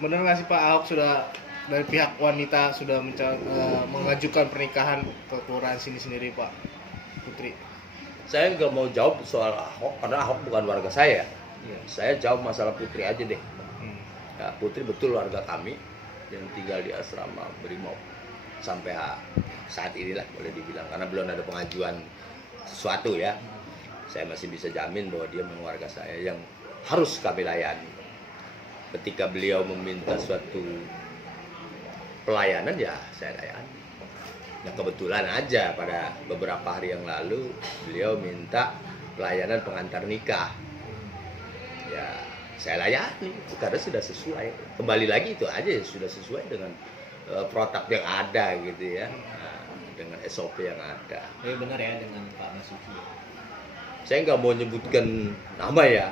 benar nggak sih Pak Ahok sudah dari pihak wanita sudah mengajukan pernikahan ke kelurahan sini sendiri Pak Putri? Saya nggak mau jawab soal Ahok karena Ahok bukan warga saya. Iya. Saya jawab masalah Putri aja deh. Hmm. Ya, Putri betul warga kami yang tinggal di asrama Brimob sampai saat inilah boleh dibilang, karena belum ada pengajuan sesuatu ya. Saya masih bisa jamin bahwa dia memang warga saya yang harus kami layani. Ketika beliau meminta suatu pelayanan ya saya layani. Nah kebetulan aja pada beberapa hari yang lalu beliau minta pelayanan pengantar nikah. Ya saya layani karena sudah sesuai. Kembali lagi itu aja ya, sudah sesuai dengan protap yang ada gitu ya. Nah, dengan SOP yang ada. Tapi benar ya dengan Pak Basuki. Saya nggak mau nyebutkan nama ya.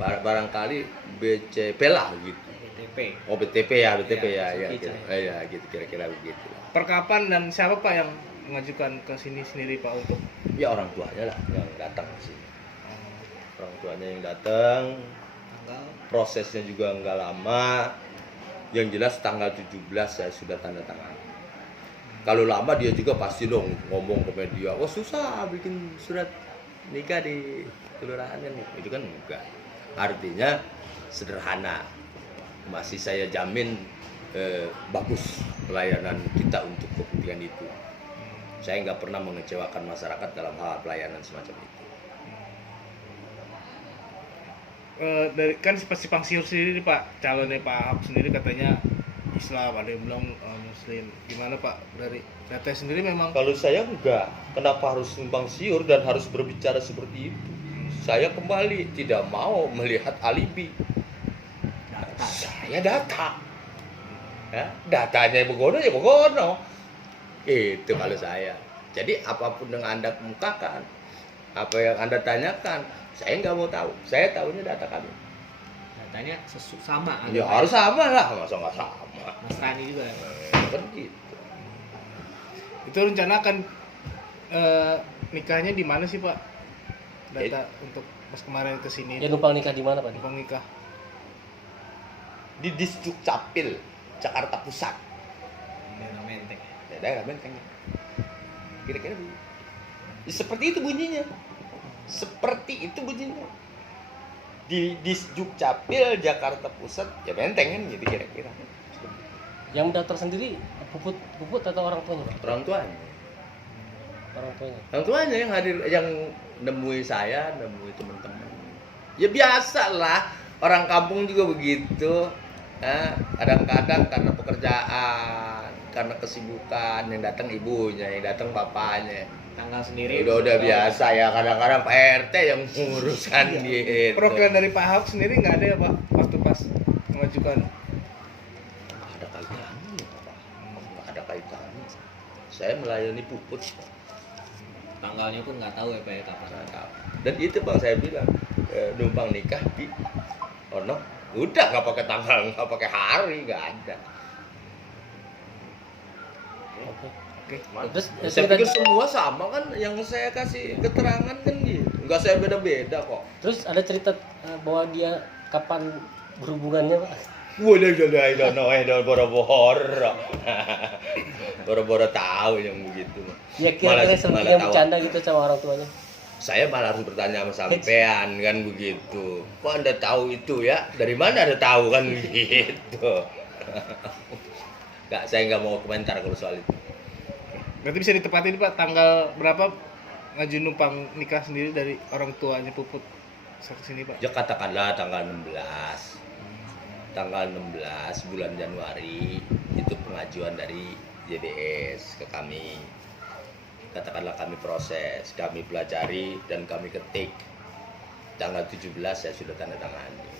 Barangkali BCP lah gitu. BTP. Oh BTP ya, BTP ya, ya, Basuki gitu. Cahaya. Ya gitu kira-kira begitu. Perkapan dan siapa Pak yang mengajukan ke sini sendiri Pak untuk? Ya orang tuanya lah yang datang ke sini. Orang tuanya yang datang, Tanggal prosesnya juga nggak lama. Yang jelas tanggal 17 saya sudah tanda tangan. Kalau lama dia juga pasti dong ngomong ke media, wah susah bikin surat nikah di kelurahan kan, itu kan enggak. Artinya sederhana, masih saya jamin bagus pelayanan kita untuk kepentingan itu. Saya nggak pernah mengecewakan masyarakat dalam hal pelayanan semacam itu. Dari kan simpang siur sendiri Pak, calonnya Pak Ahok sendiri katanya Islam, ada yang bilang Muslim. Gimana Pak dari data sendiri memang? Kalau saya enggak, kenapa harus simpang siur dan harus berbicara seperti itu? Saya kembali tidak mau melihat alibi. data. Saya data. Ya, datanya begono ya begono. Itu kalau saya. Jadi apapun yang Anda kemukakan, apa yang Anda tanyakan, saya nggak mau tahu. Saya tahunya data kami. Datanya sama. Ya harus sama lah, masa nggak sama. Mas Rani juga. Kan gitu. Itu rencana akan nikahnya di mana sih Pak? Data untuk pas kemarin ke sini Ya numpang nikah di mana Pak? numpang nikah. Di Disduk Capil, Jakarta Pusat. Daerah Menteng. Ya, daerah Menteng. Kira-kira begitu. Ya, seperti itu bunyinya. Seperti itu bunyinya. Di Disduk Capil, Jakarta Pusat, ya Menteng kan gitu kira-kira. Yang mendaftar sendiri puput atau orang tuanya Pak? Orang tuanya. Orang tuanya. Orang tuanya yang hadir, yang nemui saya, nemui teman-teman. Ya biasa lah, orang kampung juga begitu. Nah, kadang-kadang karena pekerjaan, karena kesibukan, yang datang ibunya, yang datang bapaknya. Tanggal sendiri. Udah biasa ya, kadang-kadang Pak RT yang menguruskan gitu. Perwakilan dari Pak Ahok sendiri nggak ada ya Pak waktu pas mengajukan? Nggak ada kaitannya, Pak. Nggak ada kaitannya. Saya melayani puput. Tanggalnya pun nggak tahu ya Pak ya kapan. Nggak tahu. Dan itu Bang saya bilang, numpang nikah di Ono, udah nggak pakai tanggal, nggak pakai hari, nggak ada. Oke. Oke. Terus Saya pikir semua sama kan, yang saya kasih keterangan kan gitu. Nggak saya beda-beda kok. terus ada cerita bahwa dia kapan berhubungannya Pak? I don't know, boro-boro. Boro-boro tahu yang begitu. Ya kira-kira sepertinya tahu. bercanda gitu sama orang tuanya. Saya malah harus bertanya sama sampean kan begitu. Kok Anda tahu itu ya? Dari mana Anda tahu kan gitu. Nggak, saya nggak mau komentar kalau soal itu. Berarti bisa ditepatin Pak tanggal berapa ngaju numpang nikah sendiri dari orang tuanya Puput ke sini Pak? Ya katakanlah tanggal 16. Tanggal 16 bulan Januari itu pengajuan dari JBS ke kami. Katakanlah kami proses, kami pelajari dan kami ketik. Tanggal 17 saya sudah tanda tangani.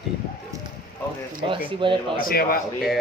Gitu. Terima kasih banyak Pak. Terima kasih ya Pak. Oke.